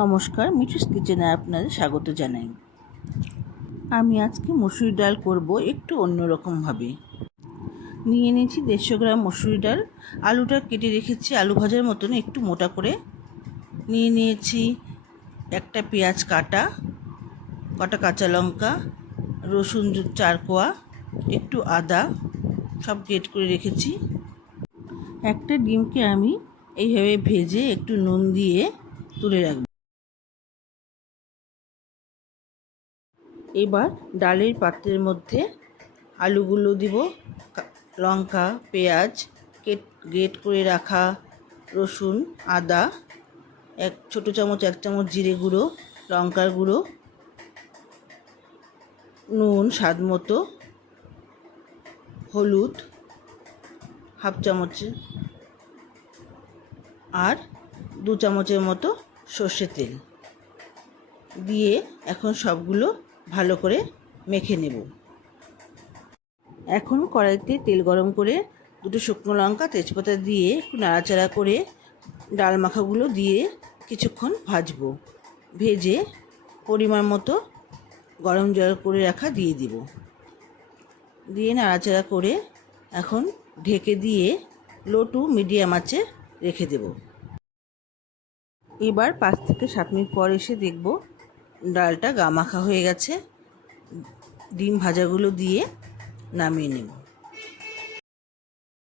নমস্কার, মিঠুস কিচেনে আপনাদের স্বাগত জানাই। আমি আজকে মসুরি ডাল করব একটু অন্যরকমভাবে। নিয়ে নিয়েছি 150 গ্রাম মসুরি ডাল। আলুটা কেটে রেখেছি আলু ভাজার মতন একটু মোটা করে। নিয়ে নিয়েছি একটা পেঁয়াজ কাটা, কটা কাঁচা লঙ্কা, রসুন 4 কোয়া, একটু আদা, সব গ্রেট করে রেখেছি। একটা ডিমকে আমি এইভাবে ভেজে একটু নুন দিয়ে তুলে রাখব। এবার ডালের পাত্রের মধ্যে আলুগুলো দিব, লঙ্কা, পেঁয়াজ, গ্রেট করে রাখা রসুন, আদা, 1 ছোটো চামচ 1 চামচ জিরে গুঁড়ো, লঙ্কার গুঁড়ো, নুন স্বাদ মতো, হলুদ 1/2 চামচ, আর 2 চামচের মতো সর্ষের তেল দিয়ে এখন সবগুলো ভালো করে মেখে নেব। এখন কড়াইতে তেল গরম করে 2টো শুকনো লঙ্কা, তেজপাতা দিয়ে একটু নাড়াচাড়া করে ডাল মাখাগুলো দিয়ে কিছুক্ষণ ভাজবো। ভেজে পরিমাণ মতো গরম জল করে রাখা দিয়ে দিব। দিয়ে নাড়াচাড়া করে এখন ঢেকে দিয়ে লো টু মিডিয়াম আঁচে রেখে দেব। এবার 5 থেকে 7 মিনিট পর এসে দেখব ডালটা গা মাখা হয়ে গেছে। ডিম ভাজাগুলো দিয়ে নামিয়ে নেব।